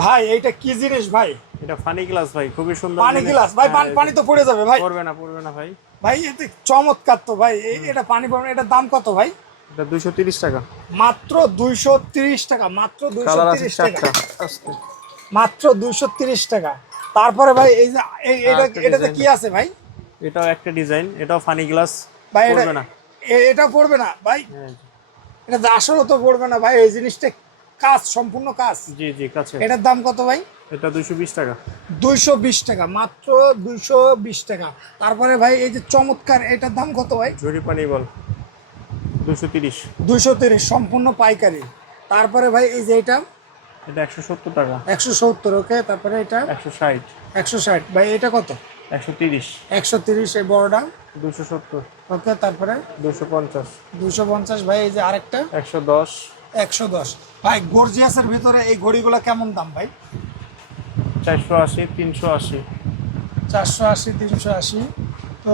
ভাই এইটা কি জিনিস ভাই? এটা ফানি গ্লাস ভাই, খুবই সুন্দর পানি জিনিস। গ্লাস ভাই, হ্যাঁ, পানি তো পড়ে যাবে ভাই। পড়বে না ভাই। ভাই এটা চমৎকার তো ভাই, এটা পানি পড়বে না। এটার দাম কত ভাই? এটা 230 টাকা। মাত্র 230 টাকা, মাত্র কালার আছে 230 টাকা, 4টা। আস্তে। মাত্র 230 টাকা। তারপরে ভাই এই যে এটা একটা এটাতে ডিজাইন, কি আছে ভাই? এটাও একটা ডিজাইন, এটাও ফানি গ্লাস। ভাই এটা পড়বে না। এটা পড়বে না ভাই? হ্যাঁ, এটা তো আসলে তো পড়বে না ভাই, এই জিনিসটা কাজ, সম্পূর্ণ কাজ। জি জি, কাছে। এটার দাম কত ভাই? এটা 220 টাকা। 220 টাকা, মাত্র 220 টাকা। তারপরে ভাই এই যে চমৎকার, এটার দাম কত ভাই? ঝুরি পানি বল, 230। 230, সম্পূর্ণ পাইকারি। তারপরে ভাই এই যে এটা এটা 170 টাকা। 170, ওকে। তারপরে এটা 160। 160 ভাই, এটা কত? 130। 130 এই বড়টা, 270। ওকে। তারপরে 250। 250 ভাই, এই যে আরেকটা 110। 110 ভাই। গর্জিয়াসের ভিতরে এই ঘড়িগুলো কেমন দাম ভাই? 480, 380। 480, 380। তো